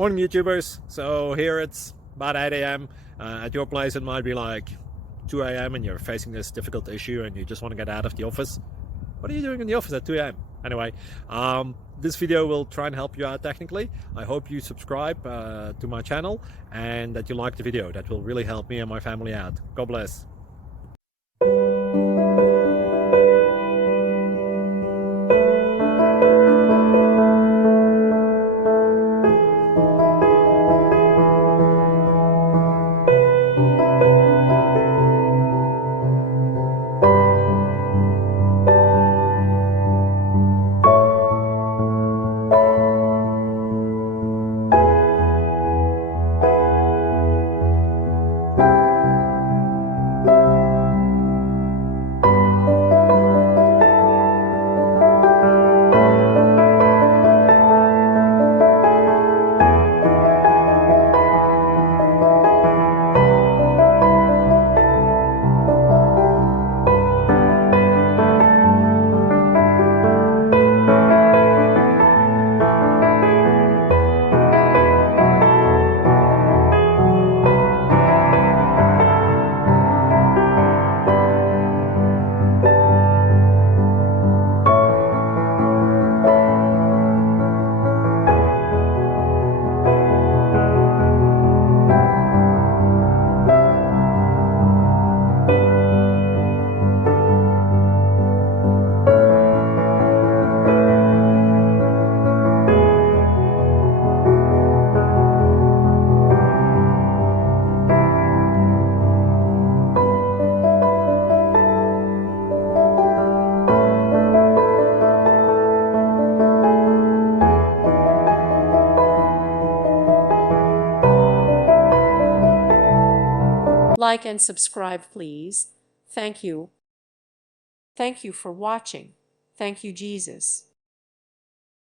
Morning YouTubers. So here it's about 8 a.m. At your place it might be like 2 a.m. and you're facing this difficult issue and you just want to get out of the office. What are you doing in the office at 2 a.m.? Anyway, this video will try and help you out technically. I hope you subscribe to my channel and that you like the video. That will really help me and my family out. God bless. Like and subscribe, please. Thank you. Thank you for watching. Thank you, Jesus.